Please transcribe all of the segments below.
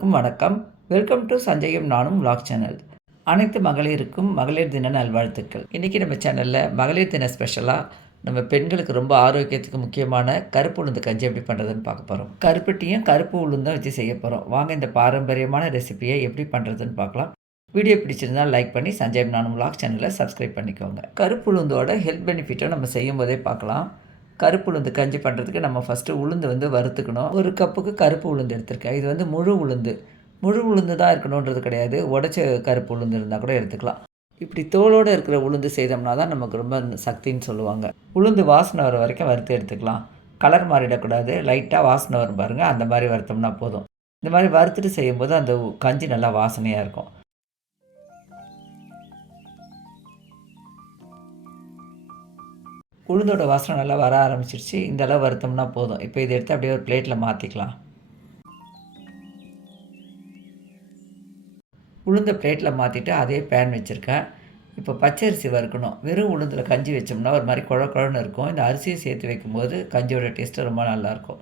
எல்லோருக்கும் வணக்கம். Welcome to சஞ்சயும் நானும் விலாக் சேனல். அனைத்து மகளிருக்கும் மகளிர் தின நல்வாழ்த்துக்கள். இன்றைக்கி நம்ம சேனலில் மகளிர் தின ஸ்பெஷலாக நம்ம பெண்களுக்கு ரொம்ப ஆரோக்கியத்துக்கு முக்கியமான கருப்பு உளுந்து கஞ்சி எப்படி பண்ணுறதுன்னு பார்க்க போகிறோம். கருப்பட்டியும் கருப்பு உளுந்தும் வச்சு செய்ய போகிறோம். வாங்க இந்த பாரம்பரியமான ரெசிபியை எப்படி பண்ணுறதுன்னு பார்க்கலாம். வீடியோ பிடிச்சிருந்தால் லைக் பண்ணி சஞ்சயம் நானும் விலாக் சேனலை சப்ஸ்கிரைப் பண்ணிக்கோங்க. கருப்பு உளுந்தோட ஹெல்த் பெனிஃபிட்டை நம்ம செய்யும் போதே பார்க்கலாம். கருப்பு உளுந்து கஞ்சி பண்ணுறதுக்கு நம்ம ஃபஸ்ட்டு உளுந்து வறுத்துக்கணும். ஒரு கப்புக்கு கருப்பு உளுந்து எடுத்துருக்கேன். இது முழு உளுந்து தான் இருக்கணுன்றது கிடையாது. உடச்ச கருப்பு உளுந்து இருந்தால் கூட எடுத்துக்கலாம். இப்படி தோலோடு இருக்கிற உளுந்து செய்தோம்னா தான் நமக்கு ரொம்ப சக்தின்னு சொல்லுவாங்க. உளுந்து வாசனை வர வரைக்கும் வறுத்து எடுத்துக்கலாம். கலர் மாறிடக்கூடாது. லைட்டாக வாசனை வரும் பாருங்கள், அந்த மாதிரி வறுத்தோம்னா போதும். இந்த மாதிரி வறுத்துட்டு செய்யும்போது அந்த கஞ்சி நல்லா வாசனையாக இருக்கும். உளுந்தோட வாசனை நல்லா வர ஆரம்பிச்சிருச்சு. இந்த அளவு வறுத்தோம்னா போதும். இப்போ இதை எடுத்து அப்படியே ஒரு பிளேட்டில் மாற்றிக்கலாம். உளுந்த பிளேட்டில் மாற்றிட்டு அதே பேன் வச்சுருக்கேன். இப்போ பச்சரிசி வறுக்கணும். வெறும் உளுந்தில் கஞ்சி வச்சோம்னா ஒரு மாதிரி குழன்னு இருக்கும். இந்த அரிசியை சேர்த்து வைக்கும்போது கஞ்சியோட டேஸ்ட்டு ரொம்ப நல்லாயிருக்கும்.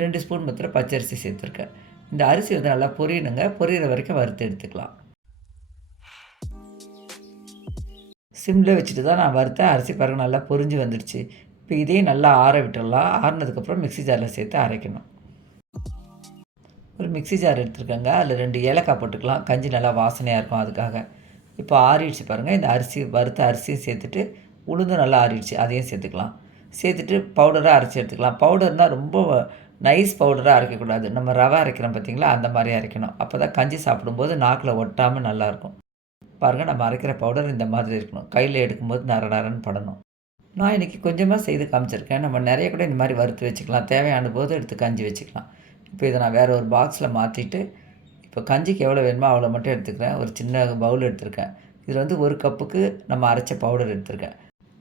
2 ஸ்பூன் மாத்திரம் பச்சரிசி சேர்த்துருக்கேன். இந்த அரிசி நல்லா பொரியணுங்க. பொரியிற வரைக்கும் வறுத்து எடுத்துக்கலாம். சிம்மில் வச்சுட்டு தான் நான் வறுத்தேன். அரிசி பாருங்கள் நல்லா பொரிஞ்சு வந்துடுச்சு. இப்போ இதையும் நல்லா ஆற விட்டுடலாம். ஆறினதுக்கப்புறம் மிக்ஸி ஜாரில் சேர்த்து அரைக்கணும். ஒரு மிக்ஸி ஜார் எடுத்துருக்கேங்க. அதில் 2 ஏலக்காய் போட்டுக்கலாம். கஞ்சி நல்லா வாசனையாக இருக்கும் அதுக்காக. இப்போ ஆறிடுச்சு பாருங்கள். இந்த வறுத்த அரிசியும் சேர்த்துட்டு உளுந்தும் நல்லா ஆறிடுச்சு, அதையும் சேர்த்துக்கலாம். சேர்த்துட்டு பவுடராக அரைச்சி எடுத்துக்கலாம். பவுடர்னால் ரொம்ப நைஸ் பவுடராக அரைக்கக்கூடாது. நம்ம ரவை அரைக்கிறோம் பார்த்திங்களா, அந்த மாதிரி அரைக்கணும். அப்போ தான் கஞ்சி சாப்பிடும்போது நாக்கில் ஒட்டாமல் நல்லாயிருக்கும். பாருங்கள், நம்ம அரைக்கிற பவுடர் இந்த மாதிரி இருக்கணும். கையில் எடுக்கும்போது நரன்னு படணும். நான் இன்றைக்கி கொஞ்சமாக செய்து காமிச்சிருக்கேன். நம்ம நிறைய கூட இந்த மாதிரி வறுத்து வச்சுக்கலாம். தேவையான போது எடுத்து கஞ்சி வச்சுக்கலாம். இப்போ இதை நான் வேறு ஒரு பாக்ஸில் மாற்றிட்டு இப்போ கஞ்சிக்கு எவ்வளோ வேணுமோ அவ்வளோ மட்டும் எடுத்துக்கிறேன். ஒரு சின்ன பவுல் எடுத்துருக்கேன். இதில் 1 கப்புக்கு நம்ம அரைச்ச பவுடர் எடுத்துருக்கேன்.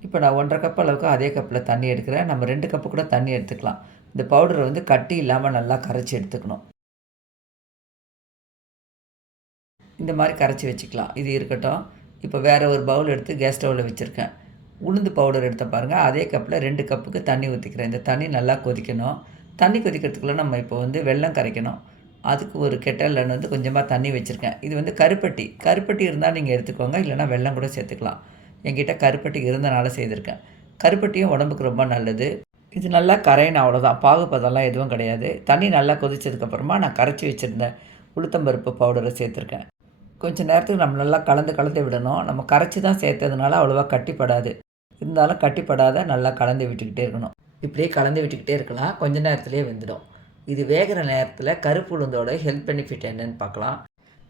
இப்போ நான் 1.5 கப் அளவுக்கு அதே கப்பில் தண்ணி எடுக்கிறேன். நம்ம 2 கப்பு கூட தண்ணி எடுத்துக்கலாம். இந்த பவுடரை கட்டி இல்லாமல் நல்லா கரைச்சி எடுத்துக்கணும். இந்த மாதிரி கரைச்சி வச்சுக்கலாம். இது இருக்கட்டும். இப்போ வேறு ஒரு பவுல் எடுத்து கேஸ் ஸ்டவ்வில் வச்சுருக்கேன். உளுந்து பவுடர் எடுத்த பாருங்கள். அதே கப்பில் 2 கப்புக்கு தண்ணி ஊற்றிக்கிறேன். இந்த தண்ணி நல்லா கொதிக்கணும். தண்ணி கொதிக்கிறதுக்குள்ளே நம்ம இப்போ வெல்லம் கரைக்கணும். அதுக்கு ஒரு கெட்டலில் கொஞ்சமாக தண்ணி வச்சுருக்கேன். இது கருப்பட்டி இருந்தால் நீங்கள் எடுத்துக்கோங்க, இல்லைனா வெல்லம் கூட சேர்த்துக்கலாம். என்கிட்ட கருப்பட்டி இருந்தனால செய்திருக்கேன். கருப்பட்டியும் உடம்புக்கு ரொம்ப நல்லது. இது நல்லா கரையணும், அவ்வளோதான். பாகுபதெல்லாம் எதுவும் கிடையாது. தண்ணி நல்லா கொதிச்சதுக்கப்புறமா நான் கரைச்சி வச்சுருந்தேன் உளுத்தம்பருப்பு பவுடரை சேர்த்துருக்கேன். கொஞ்சம் நேரத்துக்கு நம்ம நல்லா கலந்து விடணும். நம்ம கரைச்சி தான் சேர்த்ததுனால அவ்வளோவா கட்டிப்படாது. இருந்தாலும் கட்டிப்படாத நல்லா கலந்து விட்டுக்கிட்டே இருக்கணும். இப்படியே கலந்து விட்டுக்கிட்டே இருக்கலாம். கொஞ்சம் நேரத்துலேயே வெந்துடும். இது வேகிற நேரத்தில் கருப்பு உளுந்தோட ஹெல்த் பெனிஃபிட் என்னன்னு பார்க்கலாம்.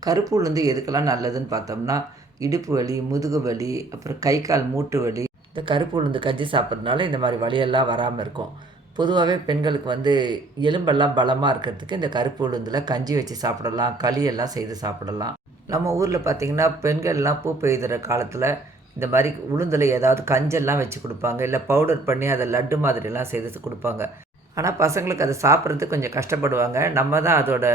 கருப்பு உளுந்து எதுக்கெல்லாம் நல்லதுன்னு பார்த்தோம்னா, இடுப்பு வலி, முதுகு வலி, அப்புறம் கை கால் மூட்டு வலி, இந்த கருப்பு உளுந்து கஞ்சி சாப்பிட்றதுனால இந்த மாதிரி வலியெல்லாம் வராமல் இருக்கும். பொதுவாகவே பெண்களுக்கு எலும்பெல்லாம் பலமாக இருக்கிறதுக்கு இந்த கருப்பு உளுந்தில் கஞ்சி வச்சு சாப்பிடலாம், களியெல்லாம் செய்து சாப்பிடலாம். நம்ம ஊரில் பார்த்திங்கன்னா பெண்கள்லாம் பூ பெய்கிற காலத்தில் இந்த மாதிரி உளுந்தில் ஏதாவது கஞ்செல்லாம் வச்சு கொடுப்பாங்க, இல்லை பவுடர் பண்ணி அதை லட்டு மாதிரிலாம் செய்து கொடுப்பாங்க. ஆனால் பசங்களுக்கு அதை சாப்பிட்றதுக்கு கொஞ்சம் கஷ்டப்படுவாங்க. நம்ம தான் அதோட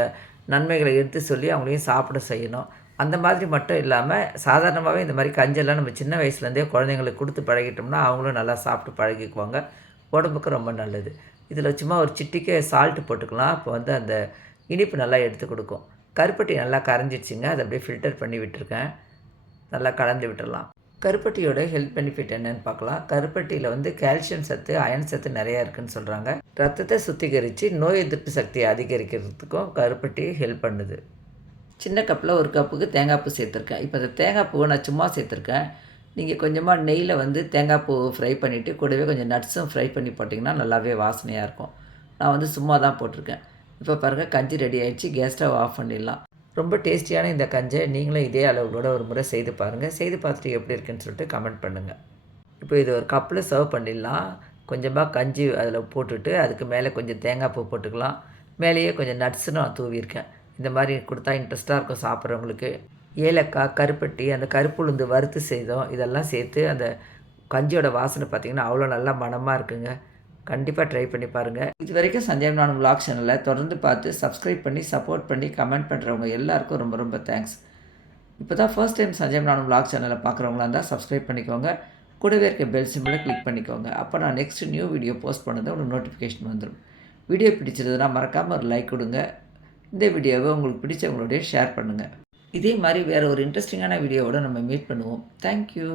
நன்மைகளை எடுத்து சொல்லி அவங்களையும் சாப்பிட செய்யணும். அந்த மாதிரி மட்டும் இல்லாமல் சாதாரணமாகவே இந்த மாதிரி கஞ்செல்லாம் நம்ம சின்ன வயசுலேருந்தே குழந்தைங்களுக்கு கொடுத்து பழகிட்டோம்னா அவங்களும் நல்லா சாப்பிட்டு பழகிக்குவாங்க. உடம்புக்கு ரொம்ப நல்லது. இதில் சும்மா ஒரு சிட்டிக்கே சால்ட்டு போட்டுக்கலாம். அப்போ அந்த இனிப்பு நல்லா எடுத்து கொடுக்கும். கருப்பட்டி நல்லா கரைஞ்சிடுச்சிங்க. அதை அப்படியே ஃபில்டர் பண்ணி விட்டுருக்கேன். நல்லா கலந்து விட்டுடலாம். கருப்பட்டியோட ஹெல்த் பெனிஃபிட் என்னென்னு பார்க்கலாம். கருப்பட்டியில் கால்சியம் சத்து, அயன் சத்து நிறையா இருக்குதுன்னு சொல்கிறாங்க. ரத்தத்தை சுத்திகரித்து நோய் எதிர்ப்பு சக்தியை அதிகரிக்கிறதுக்கும் கருப்பட்டி ஹெல்ப் பண்ணுது. சின்ன கப்பில் 1 கப்புக்கு தேங்காய் பூ சேர்த்துருக்கேன். இப்போ அந்த தேங்காய் பூவை நான் சும்மா சேர்த்துருக்கேன். நீங்கள் கொஞ்சமாக நெய்யில் தேங்காய் பூ ஃப்ரை பண்ணிவிட்டு கூடவே கொஞ்சம் நட்ஸும் ஃப்ரை பண்ணி போட்டிங்கன்னா நல்லாவே வாசனையாக இருக்கும். நான் சும்மா தான் போட்டிருக்கேன். இப்போ பாருங்கள், கஞ்சி ரெடி ஆகிடுச்சு. கேஸ் ஸ்டவ் ஆஃப் பண்ணிடலாம். ரொம்ப டேஸ்டியான இந்த கஞ்சை நீங்களும் இதே அளவுகளோட ஒரு முறை செய்து பாருங்கள். செய்து பார்த்துட்டு எப்படி இருக்குன்னு சொல்லிட்டு கமெண்ட் பண்ணுங்கள். இப்போ இது ஒரு கப்பில் சர்வ் பண்ணிடலாம். கொஞ்சமாக கஞ்சி அதில் போட்டுட்டு அதுக்கு மேலே கொஞ்சம் தேங்காய் பூ போட்டுக்கலாம். மேலேயே கொஞ்சம் நட்ஸுன்னு நான் தூவியிருக்கேன். இந்த மாதிரி கொடுத்தா இன்ட்ரெஸ்ட்டாக இருக்கும் சாப்பிட்றவங்களுக்கு. ஏலக்காய், கருப்பட்டி, அந்த கருப்பு உளுந்து வறுத்து செய்தோம், இதெல்லாம் சேர்த்து அந்த கஞ்சியோட வாசனை பார்த்திங்கன்னா அவ்வளோ நல்லா மணமாக இருக்குங்க. கண்டிப்பாக ட்ரை பண்ணி பாருங்கள். இது வரைக்கும் சஞ்சயம் நானும் விலாக் சேனலை தொடர்ந்து பார்த்து சப்ஸ்கிரைப் பண்ணி சப்போர்ட் பண்ணி கமெண்ட் பண்ணுறவங்க எல்லாருக்கும் ரொம்ப ரொம்ப தேங்க்ஸ். இப்போ தான் ஃபர்ஸ்ட் டைம் சஞ்சயம் நானும் விலாக் சேனலை பார்க்குறவங்களா இருந்தால் சப்ஸ்கிரைப் பண்ணிக்கோங்க. கூடவே இருக்க பெல் சிம்பிளை கிளிக் பண்ணிக்கோங்க. அப்போ நான் நெக்ஸ்ட் நியூ வீடியோ போஸ்ட் பண்ணது உங்களுக்கு நோட்டிஃபிகேஷன் வந்துடும். வீடியோ பிடிச்சிருந்ததுன்னா மறக்காமல் ஒரு லைக் கொடுங்க. இந்த வீடியோவை உங்களுக்கு பிடிச்சவங்களோடய ஷேர் பண்ணுங்கள். இதே மாதிரி வேறு ஒரு இன்ட்ரெஸ்டிங்கான வீடியோவோட நம்ம மீட் பண்ணுவோம். Thank you.